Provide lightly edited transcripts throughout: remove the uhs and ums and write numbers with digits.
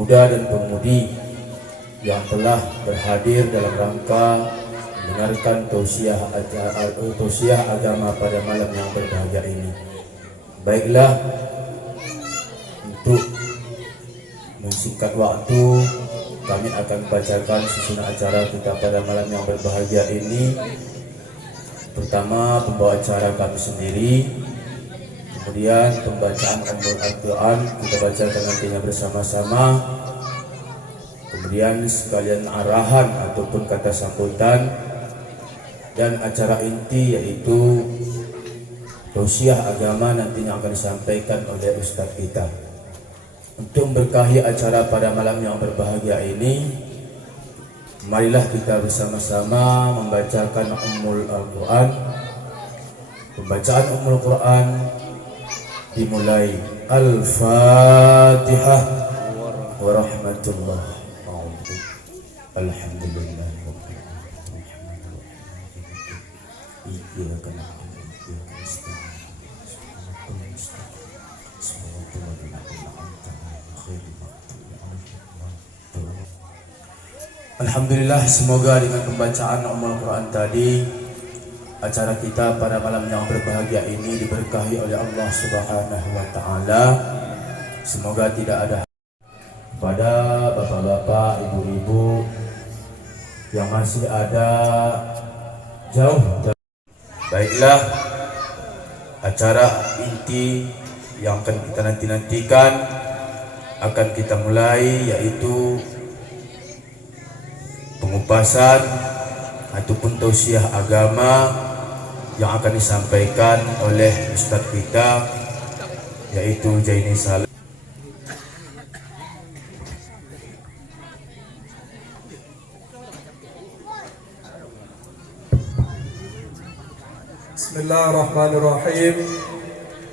pemuda dan pemudi yang telah berhadir dalam rangka mendengarkan tausiah agama pada malam yang berbahagia ini. Baiklah, untuk mensingkat waktu, kami akan bacakan susunan acara kita pada malam yang berbahagia ini. Pertama, pembawa acara kami sendiri, kemudian pembacaan Al-Quran kita bacakan nantinya bersama-sama, kemudian sekalian arahan ataupun kata sambutan, dan acara inti yaitu tausiah agama nantinya akan disampaikan oleh Ustadz kita. Untuk memberkahi acara pada malam yang berbahagia ini, marilah kita bersama-sama membacakan Ummul Al-Quran. Pembacaan Ummul Quran dimulai Al-Fatihah wa rahmatullah. Alhamdulillah. Alhamdulillah, semoga dengan pembacaan Ummul Quran tadi, acara kita pada malam yang berbahagia ini diberkahi oleh Allah Subhanahu wa Ta'ala. Semoga tidak ada kepada bapak-bapak, ibu-ibu yang masih ada jauh. Baiklah, acara inti yang akan kita nantikan akan kita mulai, yaitu pengupasan ataupun tausiah agama yang akan disampaikan oleh Ustadz kita, yaitu Jaini Salam. Bismillahirrahmanirrahim.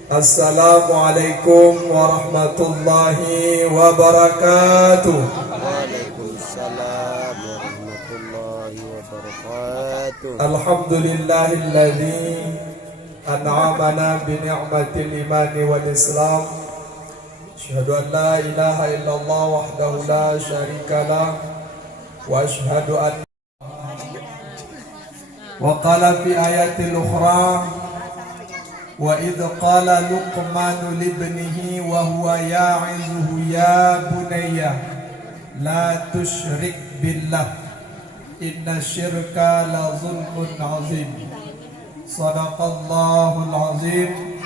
Assalamualaikum warahmatullahi wabarakatuh. Waalaikumsalam warahmatullahi wabarakatuh. Alhamdulillahilladzi an'amana bi ni'matil imani wal islam. Asyhadu an la ilaha illallah wahdahu la syarikalah wa asyhadu an wa qala fi ayatil ukhra wa idh qala luqmanu libnihi wa huwa ya'izuhu ya bunayya la tusyrik billah inna syirka la zulmun azim. Sadaqallahul azim.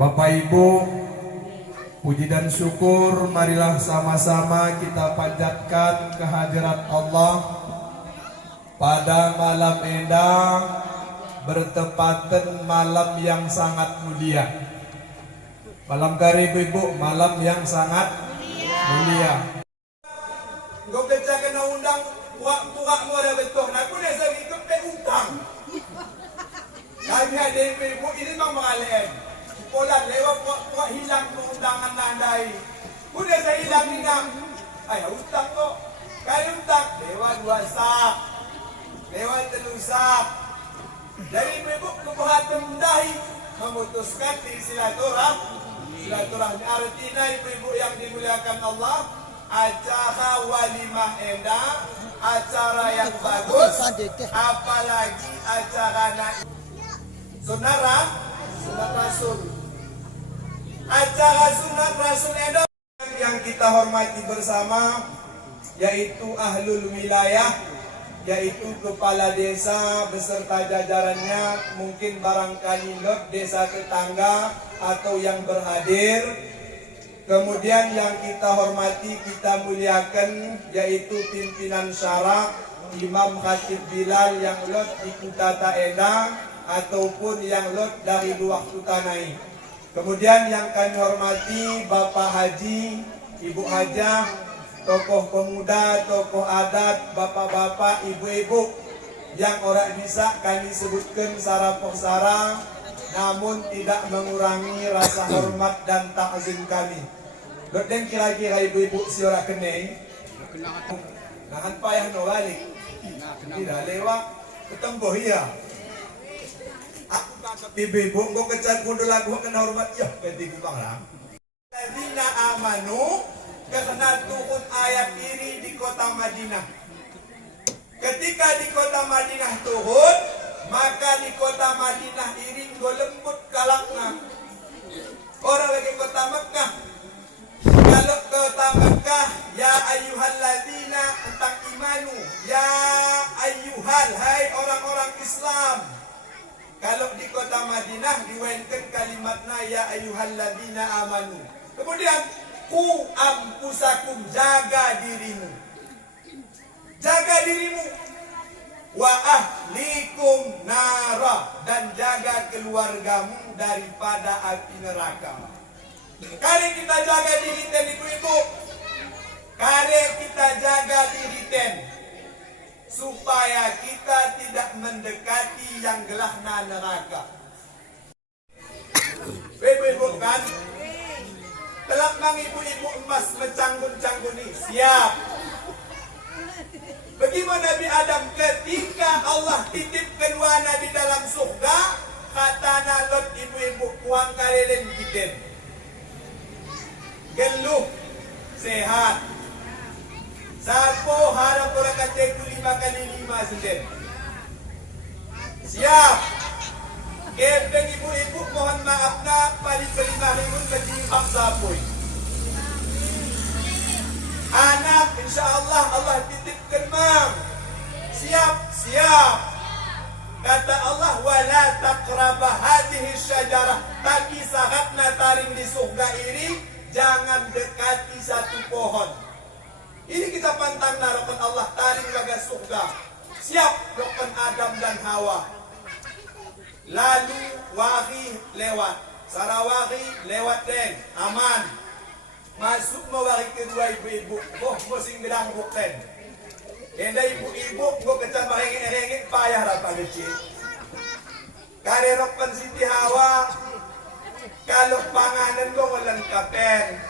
Bapak Ibu, puji dan syukur marilah sama-sama kita panjatkan kehadirat Allah pada malam indah, bertepatan malam yang sangat mulia. Malam karib Ibu, malam yang sangat mulia. Kau kerja kena undang puak-puak mu ada betul. Aku dah segi kepe utang. Kami ada Ibu ini memang mengalih. Pola lewat puak-puak hilang undangan nandai. Udah saya hilang. Ayah utang kok. Kali utang lewat 2 sak. Lewat 3 sak. Dari Ibu kebuhatan mendahi memutuskan di silaturahmi. Artinya ibu-ibu yang dimuliakan Allah, acara walimah endah, acara yang bagus, apalagi acara sunat rasul. Acara sunat rasul endah yang kita hormati bersama, yaitu ahlul wilayah, yaitu kepala desa beserta jajarannya, mungkin barangkali desa tetangga atau yang berhadir. Kemudian yang kita hormati, kita muliakan, yaitu pimpinan syara, Imam Khatib Bilal yang lot di Kuta Taeda ataupun yang lot dari Luak Tutanai. Kemudian yang kami hormati Bapak Haji, Ibu Hajah, tokoh pemuda, tokoh adat, bapak-bapak, ibu-ibu yang orang bisa kami sebutkan secara persara, namun tidak mengurangi rasa hormat dan takzim kami. Dodeng kira-kira ibu-ibu si orang kenai, nahan payah no balik, tidak lewat ketemu ya. Ibu-ibu kok kecak kudu lagu kena hormat ya, ganti kubang lah. Ladina amanu karena turun ayat ini di kota Madinah. Ketika di kota Madinah turun, maka di kota Madinah ini lembut kalakna. Orang bagi kota Mekah. Kalau kota Mekah, ya ayyuhalladzina tentang imanu, ya ayyuhal, hai orang-orang Islam. Kalau di kota Madinah diwankan kalimatnya ya ayyuhalladzina amanu. Kemudian ku ampusakum, jaga dirimu. Jaga dirimu. Wa ahlikum nara, dan jaga keluargamu daripada api neraka. Kali kita jaga diri ten ibu-ibu. Kali kita jaga diri ten, supaya kita tidak mendekati yang gelahna neraka. Ibu-ibu kan? Telak mang ibu-ibu emas mencanggun-canggun ini. Siap. Bagaimana Nabi Adam ketika Allah titipkan wana di dalam surga, kata nalot ibu-ibu kuang kalilin kita. Geluh, sehat. Sapo harap orang kata 5 kali 5 sendiri. Siap. Kepeng ibu-ibu mohon maaf na paling kelima bagi paksa pun. Anak insyaallah Allah titipkan mang. Siap. Kata Allah wala taqraba hadhihi syajarah, tapi sahatna taring di surga ini jangan dekati satu pohon. Ini kita pantang narokan Allah taring laga surga. Siap rokan Adam dan Hawa. Lalu wahi lewat, Sarawaki lewat den, aman. Masuk mawari kedua ibu-ibu, mau singgedang bukten. Kenda ibu-ibu, mau kecan merengek-rengek payah rapa kecil. Karerokan Siti Hawa, kalau panganan go walang kapen,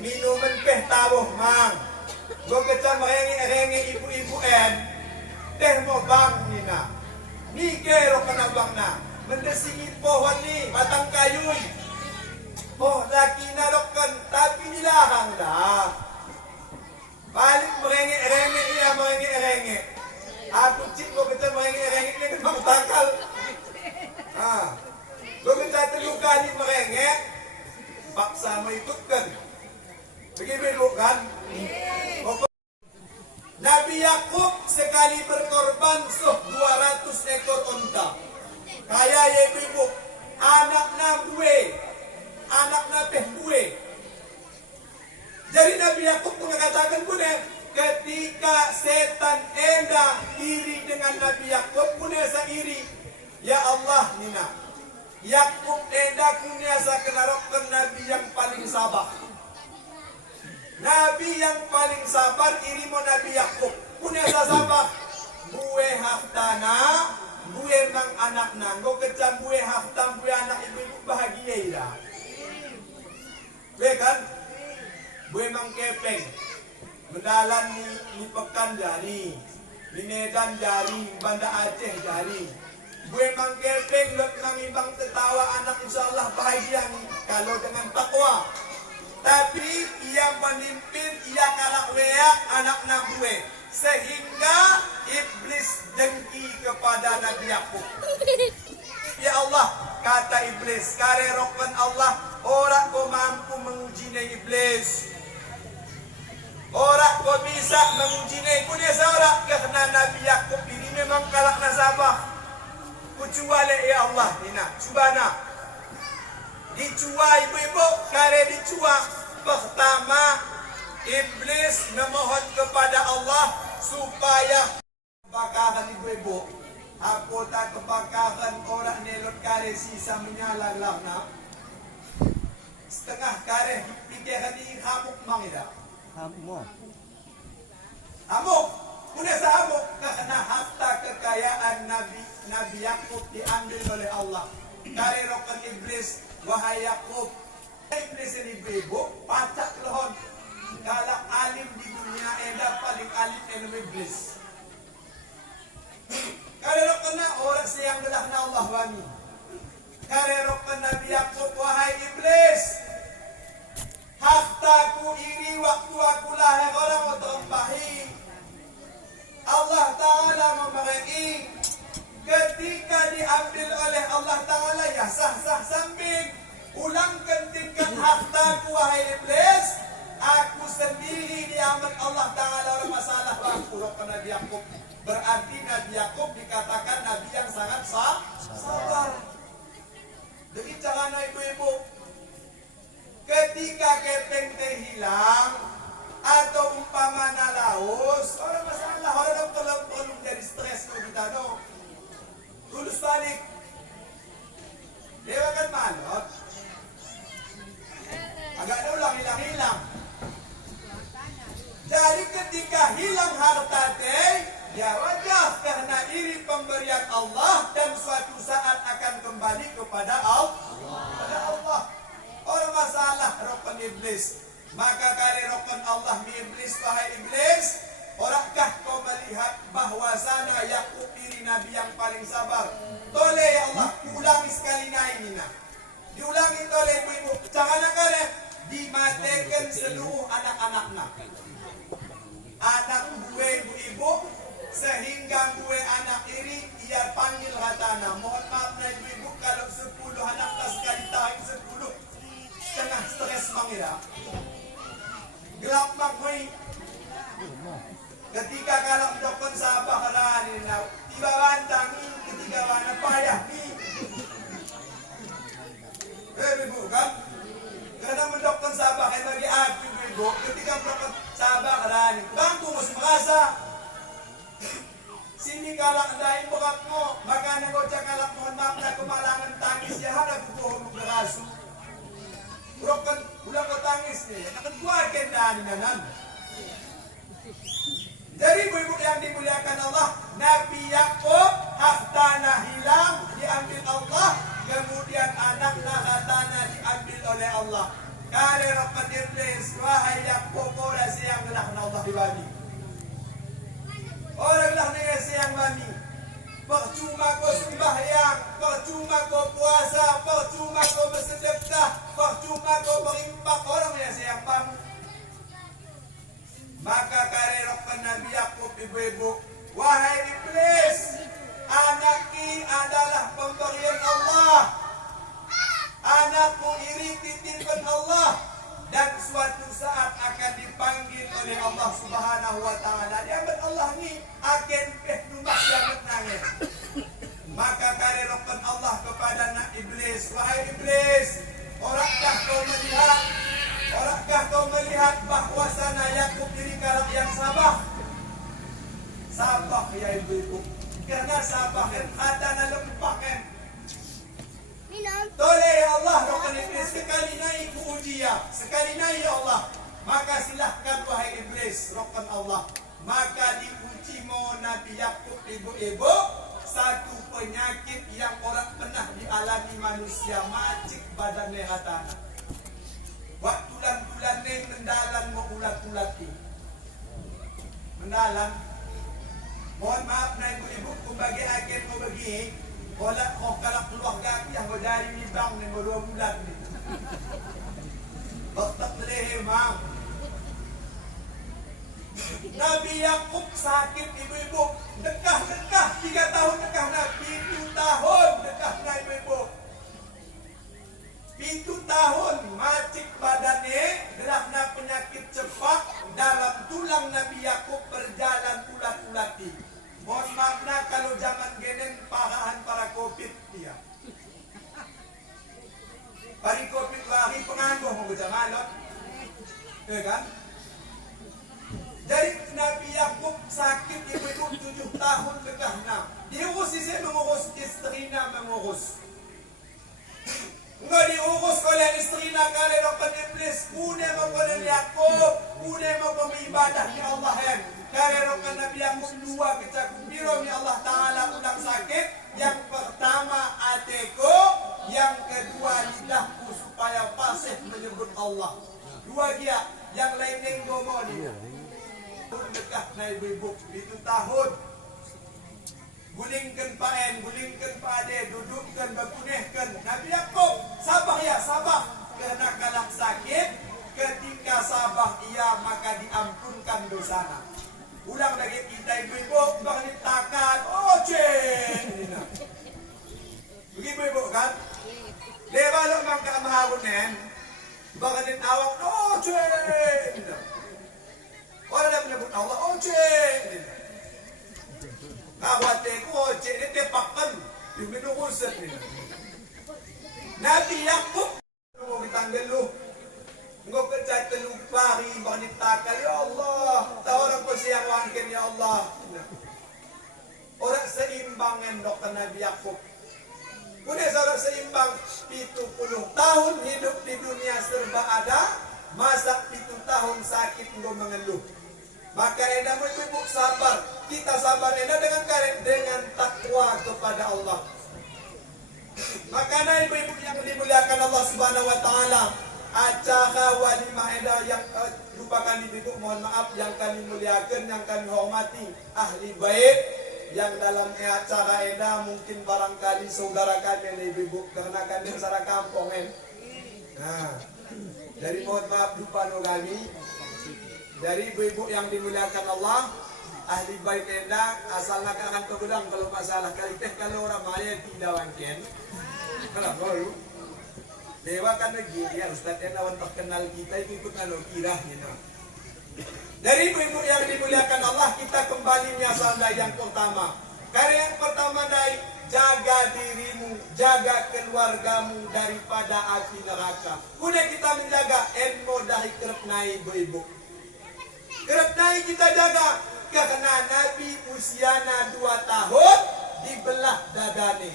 minuman peh tabuh mang. Go kecan merengek-rengek ibu-ibu en, teh mo bang nina. Nikero ka na bang na, mendesingin pohon ni, batang kayoy. Oh, laki narokan, tapi nilahang dah. Balik merengek-rengek, iya merengek-rengek. Aku cik, kau kata merengek-rengek, ni kan mau takal. Kau kata terluka ni merengek, paksa mau ikutkan. Begitu kan? Nabi Yakub sekali berkorban 200 ekor unta. Kaya ibu, anaknya buwe. Jadi Nabi Yakub mengatakan punya ketika setan enda iri dengan Nabi Yakub punya iri. Ya Allah nina. Yakub enda punya sakenarokkan Nabi yang paling sabar. Nabi yang paling sabar iri mo Nabi Yakub. Punya sabar. Buwe haftana, buwe mang anak nanggo kecam buwe haftam buwe anak ibu bahagia ira. Kan? Buwe mang kepeng. Mendalan ni Pekan jari, di Medan jari, Banda Aceh jari. Buwe mang kepeng lot nang ibang tertawa anak insyaallah bahagia kalau dengan takwa. Tapi ia memimpin, ia kalak wea anak Nabi, sehingga iblis dengki kepada Nabi Yakub. Ya Allah, kata iblis, karerokan Allah, orang ko mampu menguji iblis. Orang ko bisa menguji punya seorang karena Nabi Yakub ini memang kalak nasabah. Kecuali ya Allah, Nina, subhana. Dicua ibu-ibu, kare dicua. Pertama, iblis memohon kepada Allah supaya kebakaran ibu-ibu. Aku tak kebakaran orang nelot kare sisa menyala lana. Setengah kare pikiran ini hamuk mangida. Hamuk. Hamuk. Punya sahamuk karena harta kekayaan Nabi Yakub diambil oleh Allah. Kare rokan iblis, wahai Yakub. Iblis ini ibu, pacak lohon. Kalau alim di dunia eda paling alim ilmu iblis. Kalau kena orang siang gelahna Allah wani. Kalau kena Nabi Yakub, wahai iblis, hartaku ini wa ya sah-sah sambing. Ulangkan tingkat harta wahai iblis. Aku sendiri diamat Allah Ta'ala oleh masalah aku. Rokon Nabi Yakub. Berarti Nabi Yakub dikatakan Nabi yang sangat sabar. Jadi caranya ibu-ibu, ketika kepeng teh hilang atau umpama laos, orang masalah orang perlu jadi stres kalau kita no. Tulus balik. Dewa kan malot. Agaknya ulang hilang. Jadi ketika hilang harta teh, ya wajah karena iri pemberian Allah dan suatu saat akan kembali kepada Allah. Orang masalah rokon iblis. Maka kali rokon Allah mi iblis, wahai iblis, orakkah kau melihat bahwasana Yakub iri Nabi yang paling sabar? Toleh ya Allah, ulangi sekali ini nah. Diulangi toleh ibu-ibu. Jangan kalian dimatikan seluruh anak-anaknya. Anak gue ibu-ibu sehingga gue anak iri ia panggil hatana. Mohon maaf na ibu-ibu kalau 10 anak sekali tahun 10 setengah stres mangira. Gelap makmui. Ketika kalau dokon sahabat harani na tiba bantangi ketika wana payah ni. Ibu kan? Karena mendokon sahabat yang bagi aku ibu ketika mendokon sahabat harani. Bantu mesti merasa. Sini kalak daim beratmu, maka nagocak kalak mohon maaf na kemalangan tangis ya ada kukuhulu kerasu. Urokan ulang ko tangis ni, nakatuakin na nanan. Jadi ibu-ibu yang dimuliakan Allah, Nabi Yakub hartana hilang diambil Allah, kemudian anaknya hartana diambil oleh Allah. Kali rapat iblis, wahai Yakub ora siyang gelah na Allah dibagi. Oranglah negasi yang mami. Percuma kau sembahyang, percuma kau puasa, percuma kau bersedekah, percuma kau berinfak. Orang yang sayang kamu. Maka karerokkan Nabi Yakub ibu-ibu, wahai iblis, anakki adalah pemberian Allah. Anakmu iri titipkan Allah. Dan suatu saat akan dipanggil oleh Allah Subhanahu wa Ta'ala. Diamat Allah ni akan numpak diamat nangis. Maka karerokkan Allah kepada nak iblis, wahai iblis, orakkah kau melihat bahwasana Yakub diri kalak yang sabar? Sabar ya ibu-ibu. Karena sabar kata na lempakan. Toleh ya Allah, rokan iblis sekali naik uji ya, sekali naik ya Allah. Maka silahkan wahai iblis, rokan Allah. Maka diuji mo Nabi Yakub ibu-ibu satu penyakit yang orang pernah dialami manusia, macik badan lehatana. Waktu tulan ni mendalan mo ulat-ulat ni. Mendalan. Mohon maaf na ibu-ibu kung bagi agen mo bagi. Kalau kalak keluarga yang berjari ni bang ni 2 bulan ni. Baktak lehe mam. Nabi Yakub sakit ibu-ibu. Dekah 3 tahun dekah Nabi 7 tahun dekah na ibu-ibu. 7 tahun macik badannya gerakna penyakit cepat dalam tulang Nabi Yakub berjalan ulat-ulati. Mohon maaf na kalau zaman genen parahan para COVID dia. Pari COVID hari pengangguh mau baca malot. Kan? Jadi Nabi Yakub sakit ibu-ibu 7 tahun dekah na. Diurus isi mengurus istrinya mengurus. Enggak diurus oleh istrinya kali rokan iblis. Pune mau oleh Yakub, pune mau beribadah di Allah yang. Kali rokan Nabi Yakub 2 kecakung biro ni Allah Ta'ala ulang sakit. Yang pertama ateko, yang kedua lidahku supaya fasih menyebut Allah. 2 dia, yang lain nenggomo dia. Dekat na ibu-ibu, 7 tahun. Gulingkan paen, gulingkan pade, dudukkan, berkunehkan. Nabi Yakub, sabar ya, sabar. Kerana kalau sakit, ketika sabar ia maka diampunkan dosana. Ulang lagi kita ibu-ibu, bakal ditakan, ceng. Begitu ibu kan? Kawate ko, cik ni tepakan. Yung minukusan nila. Nabi Yakub. Mo kitanggal lo. Ngok kecai telupa ri banit takal ya Allah. Tawaran ko siyang wangkin ya Allah. Orang seimbangan dok Nabi Yakub. Kuda orang seimbang 70 tahun hidup di dunia serba ada, masa 7 tahun sakit engkau mengeluh. Maka enda mencukup sabar. Kita sabar enda dengan karet dengan takwa kepada Allah. Maka ibu-ibu yang dimuliakan Allah Subhanahu wa taala, acara walimah enda yang lupakan ibu, mohon maaf, yang kami muliakan, yang kami hormati ahli bait yang dalam acara enda mungkin barangkali saudara kami ibu karena kami secara kampung nah dari mohon maaf lupa no kami dari ibu-ibu yang dimuliakan Allah ahli bait enda asalnya akan tergudang kalau masalah kali teh kalau orang maya tidak wangken kalau baru dewa kan lagi ya Ustaz enda wan terkenal kita ikut anu kirah Dari ibu-ibu yang dimuliakan Allah, kita kembali menyasar yang pertama. Karena yang pertama dari jaga dirimu, jaga keluargamu daripada api neraka. Kemudian kita menjaga ilmu dari kerepnai ibu-ibu. Kerepnai kita jaga karena Nabi usianya 2 tahun dibelah dadane.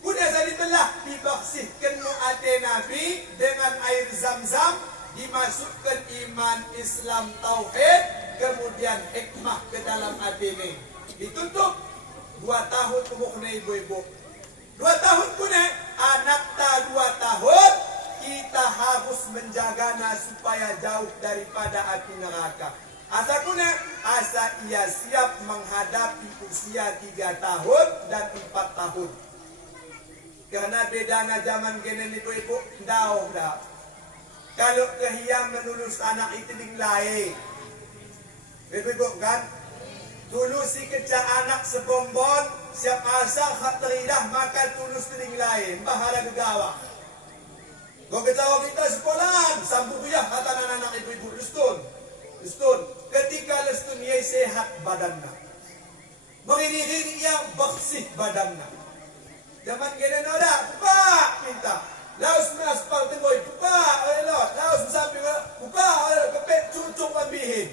Kemudian saya dibelah, dibersihkan mu'ate Nabi dengan air zam-zam, dimasukkan iman Islam tauhid, kemudian hikmah ke dalam hati ini. Ditutup 2 tahun umurnya ibu-ibu. 2 tahun punya anak tak 2 tahun, kita harus menjaganya supaya jauh daripada api neraka. Asa punya asa ia siap menghadapi usia 3 tahun dan 4 tahun. Karena bedanya zaman kini ibu-ibu dah. Kalau kehiam menulus anak itu ding lain. Ibu-ibu kan? Dulu si kecak anak sebombon, siap asal hak teridah maka tulus ding lain. Bahala gegawah. Kau ketawa kita sekolahan, sambung ya kata anak-anak ibu-ibu lestun. Ketika lestun ia sehat badannya. Mengiring yang bersih badannya. Zaman kena noda, Pak minta. Laos menaspal tengoi, Pak, laos samping, Pak, kepek cucuk ambihin.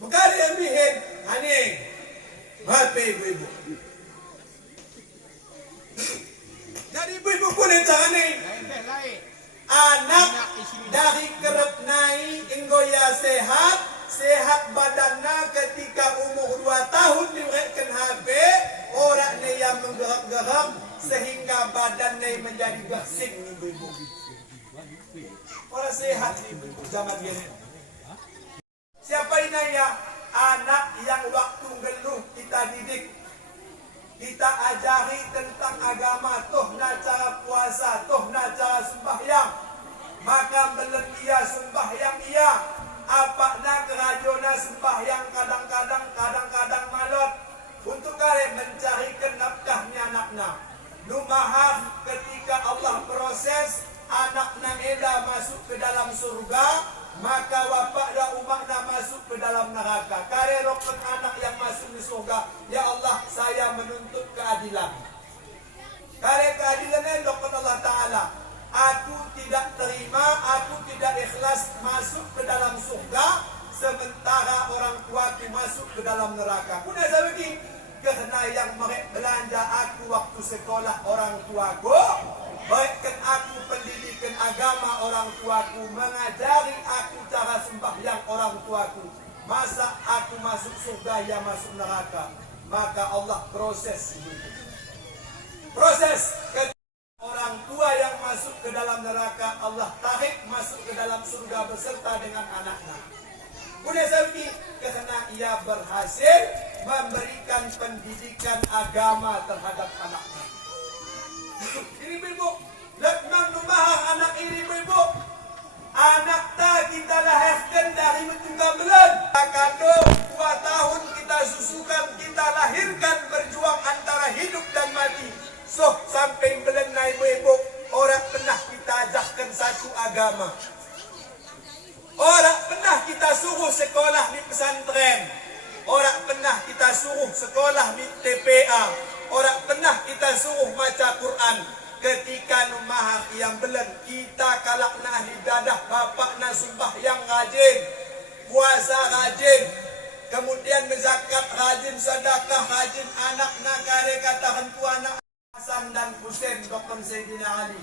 Bekali ambihin, haning. Mape ibu-ibu. Jadi ibu-ibu pun yang haning. Anak dari kerep naik inggoya sehat badannya ketika umur 2 tahun diberikan HP, orangnya yang menggerak-gerak sehingga badannya menjadi bersih ibu-ibu. Orang sehat ibu-ibu zaman ini. Siapa ini ya? Anak yang waktu geluh kita didik. Kita ajari tentang agama, toh na cara puasa, toh na cara sembahyang. Maka belum ia sembahyang ia. Apa na kerajona sembahyang kadang-kadang malam. Untuk kalian mencarikan nafkahnya anaknya. Numahar ketika Allah proses anaknya eda masuk ke dalam surga. Maka bapak dan umaknya masuk ke dalam neraka. Karena rokok anak yang masuk di surga, ya Allah, saya menuntut keadilan. Karena keadilannya rokok Allah Ta'ala. Aku tidak terima, aku tidak ikhlas masuk ke dalam surga, sementara orang tuaku masuk ke dalam neraka. Udah saya begini, karena yang mereka belanja aku waktu sekolah orang tuaku, baikkan aku pendidikan agama orang tuaku, mengajari aku cara sembahyang orang tuaku. Masa aku masuk surga, ya masuk neraka. Maka Allah proses itu. Proses orang tua yang masuk ke dalam neraka, Allah tarik masuk ke dalam surga beserta dengan anaknya. Kemudian saya begini, karena ia berhasil memberikan pendidikan agama terhadap anaknya. Ini ibu, lekman memahar anak ini ibu. Anak tak kita lahirkan dari tunggal bulan. Kandung 2 tahun kita susukan, kita lahirkan berjuang antara hidup dan mati. So sampai belenai ibu, orang pernah kita ajarkan satu agama. Orang pernah kita suruh sekolah di pesantren. Orang pernah kita sekolah di TPA, orang pernah kita suruh baca Quran. Ketika numahar yang belen, kita kalak na ibadah, bapak na sumpah yang rajin, puasa rajin, kemudian menzakat rajin, sedekah rajin, anak na kare katakan tu anak Hasan dan Husain Dr. Sayyidina Ali.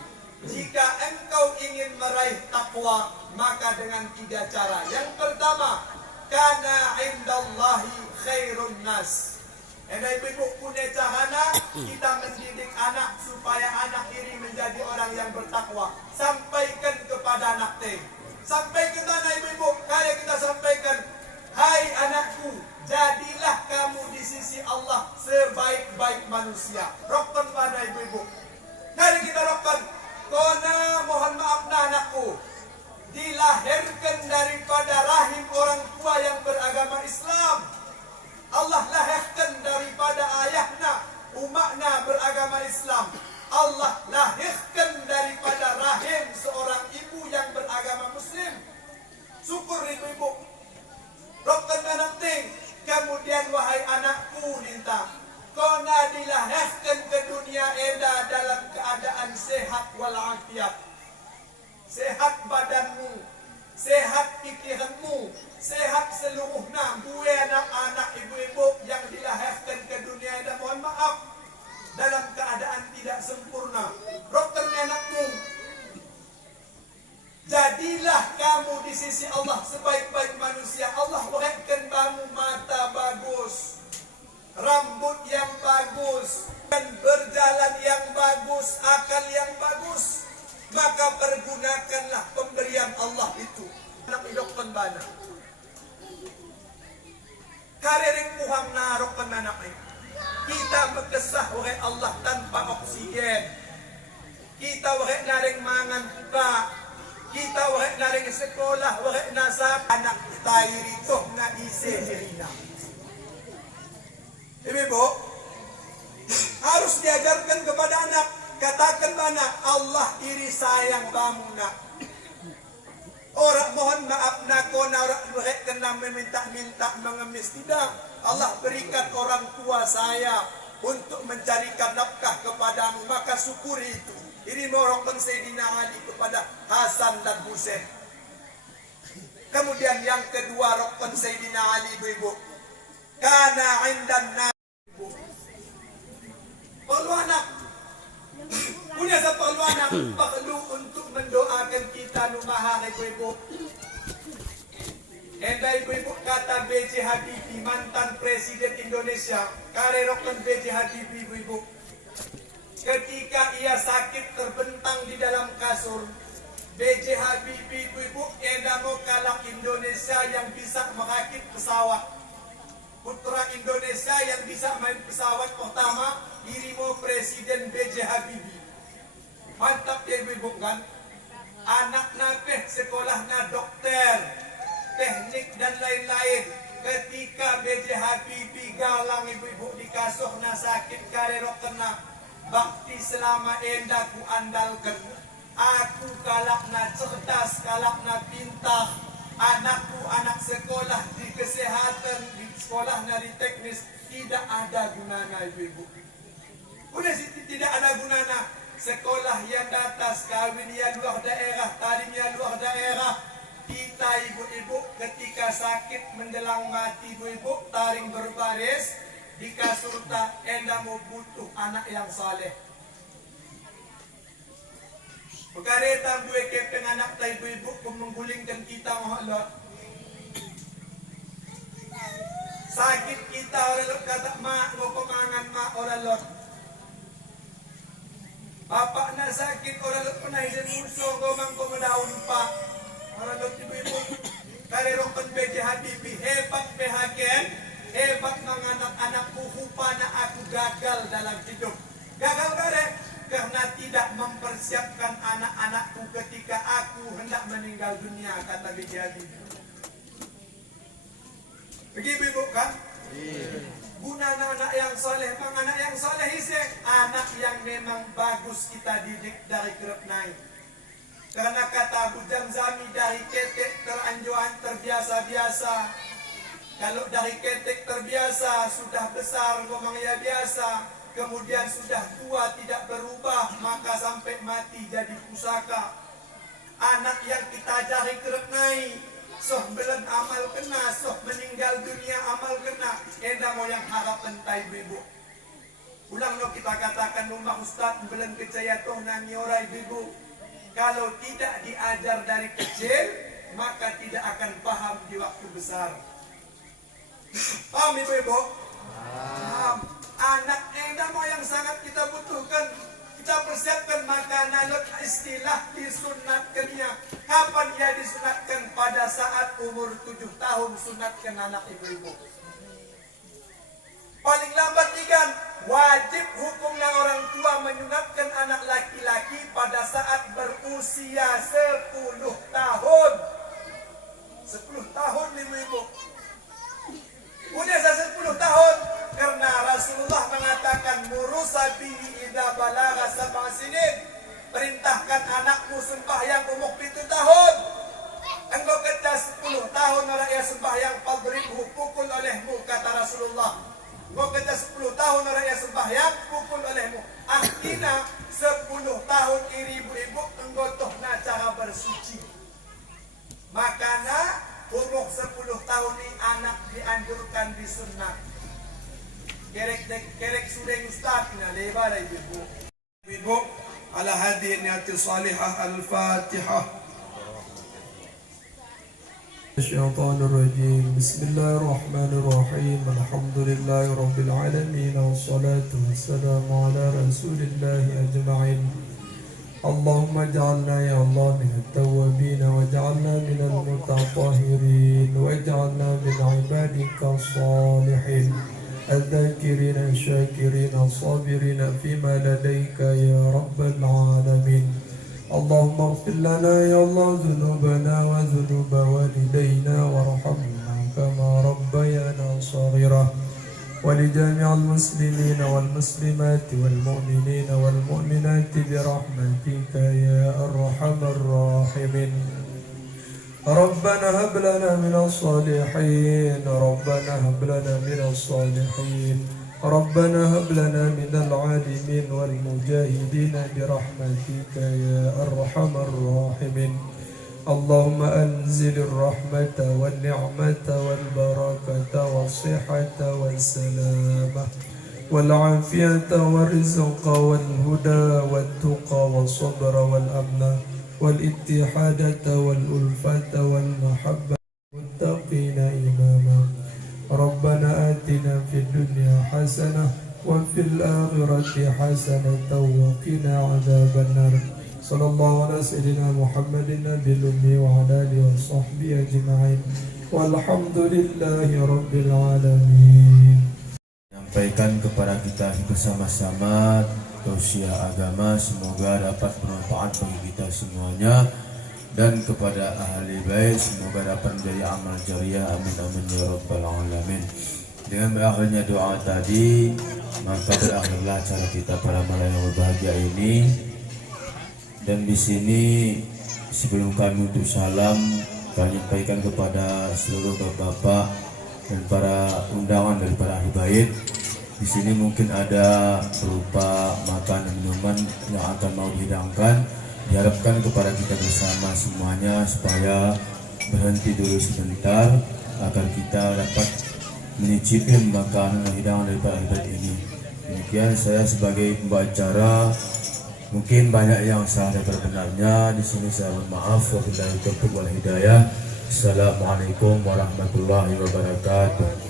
Jika engkau ingin meraih takwa, maka dengan 3 cara. Yang pertama, kana indallahi khairun nas. Ibu punya cahana, kita mendidik anak supaya anak ini menjadi orang yang bertakwa. Sampaikan kepada anak teh. Sampai ke mana ibu-ibu? Kali kita sampaikan, hai anakku, jadilah kamu di sisi Allah sebaik-baik manusia. Rokkan pada ibu-ibu. Kali kita rokkan, kona mohon maaf nah anakku, dilahirkan daripada rahim orang tua yang beragama Islam. Allah lahirkan daripada ayahna, umakna beragama Islam. Allah lahirkan daripada rahim seorang ibu yang beragama Muslim. Syukur ibu-ibu. Rokkan menanting. Kemudian wahai anakku minta, kona dilahirkan ke dunia enda dalam keadaan sehat walafiat. Sehat badanmu, sehat pikiranmu, sehat seluruhnya. Buat anak-anak ibu-ibu yang dilahirkan ke dunia enda, mohon maaf, dalam keadaan tidak sempurna. Rokkan anakmu, jadilah kamu di sisi Allah sebaik-baik manusia. Allah berikan kamu mata bagus, rambut yang bagus, dan berjalan yang bagus, akal yang bagus. Maka pergunakanlah pemberian Allah itu. Anak idokkan bana. Karering puhang narokkan anak ini. Kita berkesah oleh Allah tanpa oksigen. Kita oleh naring mangan pa. Kita oleh naring sekolah, oleh nasab. Anak tayo rito na isi hirina. Ibu, harus diajarkan kepada anak. Katakan mana Allah iri sayang kamu nak. Orang mohon maaf nak kona orang kena meminta-minta mengemis, tidak. Allah berikan orang tua saya untuk mencarikan nafkah kepadamu, maka syukuri itu. Ini merokkan Sayyidina Ali kepada Hasan dan Husain. Kemudian yang kedua rokkan Sayyidina Ali ibu-ibu. Kana indan nabi. Perlu anak. Punya seperlu anak perlu untuk mendoakan kita numahar ibu-ibu. Enda ibu-ibu kata B.J. Habibie, mantan Presiden Indonesia, karerokkan B.J. Habibie ibu-ibu. Ketika ia sakit terbentang di dalam kasur, B.J. Habibie ibu-ibu enda mau kalah Indonesia yang bisa merakit pesawat. Putra Indonesia yang bisa main pesawat pertama, irimo Presiden B.J. Habibie. Mantap ya ibu-ibu kan? Anak napeh sekolahnya dokter, teknik dan lain-lain. Ketika B.J. Habibie galang ibu-ibu di kasur na sakit karerok kena, bakti selama enda ku andalkan. Aku kalak na cerdas, kalak na pintar. Anakku anak sekolah di kesehatan, di sekolah di teknis, tidak ada gunanya ibu-ibu. Udah tidak ada gunanya. Sekolah yang di atas, kawin yang luar daerah, talim yang luar daerah. Kita ibu-ibu ketika sakit menjelang mati ibu-ibu, taring berbaris di kasur tak enda mau butuh anak yang saleh. Perkara gue kepeng anak tak ibu-ibu menggulingkan kita mahluk. Sakit kita orang lot kata mak mau pemangan mak orang lot. Bapak nak sakit orang lot pernah izin musuh gomang daun pak. Orang lot ibu-ibu kare rokon B.J. Habibie hebat bahagian, hebat menganak anakku rupanya aku gagal dalam hidup. Gagal kare karena tidak mempersiapkan anak-anakku ketika aku hendak meninggal dunia, kata B.J. Habibie. Begitu ibu kan? Guna anak yang soleh, anak yang soleh isi anak yang memang bagus kita didik dari kerap naik. Karena kata Abu Jamzami dari ketek teranjuan terbiasa-biasa, Kalau dari ketek terbiasa, sudah besar ngomongnya biasa, kemudian sudah tua tidak berubah, maka sampai mati jadi pusaka. Anak yang kita ajari kerenai, soh belum amal kena, soh meninggal dunia amal kena. Enda mau yang harap entai ibu. Ulang lo kita katakan rumah ustaz belum kecaya toh nani orang ibu. Kalau tidak diajar dari kecil, maka tidak akan paham di waktu besar. Paham ibu? Paham. Anak enda mau yang sangat kita butuhkan. Kita persiapkan makanan istilah disunatkannya. Kapan ia disunatkan? Pada saat umur 7 tahun sunatkan anak ibu-ibu. Paling lambat ikan wajib hukumnya orang tua menyunatkan anak laki-laki pada saat berusia 10 tahun. 10 tahun ibu-ibu. Udah 10 tahun karena Rasulullah mengatakan murusabi idza balagha sab'a sinin, perintahkan anakmu sembahyang umur 7 tahun. Engkau kerja 10 tahun orang yang sembahyang fadribhu, pukul olehmu, kata Rasulullah. Engkau kerja 10 tahun orang yang sembahyang pukul olehmu. Akhirnya 10 tahun ibu-ibu engkau toh cara bersuci. Makanya umur 10 tahun ini anak dianjurkan disunat. Kerek sudah ustaz na lebar ibu. Ibu ala hadhihi niyati salihah al-Fatihah. الشيطان الرجيم بسم الله الرحمن الرحيم الحمد لله رب العالمين والصلاة والسلام على رسول الله أجمعين اللهم اجعلنا يا الله من التوابين واجعلنا من المتطهرين واجعلنا من عبادك الصالحين الذاكرين الشاكرين الصابرين فيما لديك يا رب العالمين اللهم اغفر لنا يا الله ذنوبنا وذنوب والدينا وارحمنا كما ربيانا صغيرا ولجميع المسلمين والمسلمات والمؤمنين والمؤمنات برحمتك يا أرحم الراحمين ربنا هب لنا من الصالحين ربنا هب لنا من الصالحين ربنا هب لنا من العالمين والمجاهدين برحمتك يا أرحم الراحمين اللهم أنزل الرحمة والنعمة والبركة والصحة والسلامة والعافية والرزق والهدى والتقى والصبر والأمن والاتحادة والألفة والمحبة والمتقين إماما ربنا آتنا في الدنيا حسنة وفي الآخرة حسنة وقنا عذاب النار صلى الله على سيدنا محمد النبي الأمي وعلى آله وصحبه أجمعين والحمد لله رب العالمين. Menyampaikan kepada kita bersama-sama tausiah agama, semoga dapat bermanfaat bagi kita semuanya, dan kepada ahli bait semoga dapat menjadi amal jariah, amin amin ya rabbal alamin. Dengan berakhirnya doa tadi, maka berakhirlah acara kita pada malam yang berbahagia ini. Dan di sini sebelum kami untuk salam, kami sampaikan kepada seluruh bapak-bapak dan para undangan daripada ahli bait. Di sini mungkin ada berupa makanan minuman yang akan mau dihidangkan. Diharapkan kepada kita bersama semuanya supaya berhenti dulu sebentar agar kita dapat menyicipi makanan dan hidangan daripada ahli bait ini. Demikian saya sebagai pembawa acara. Mungkin banyak yang salah dan berbenarnya. Di sini saya mohon maaf. Wabillahi taufiq wal hidayah. Assalamualaikum warahmatullahi wabarakatuh.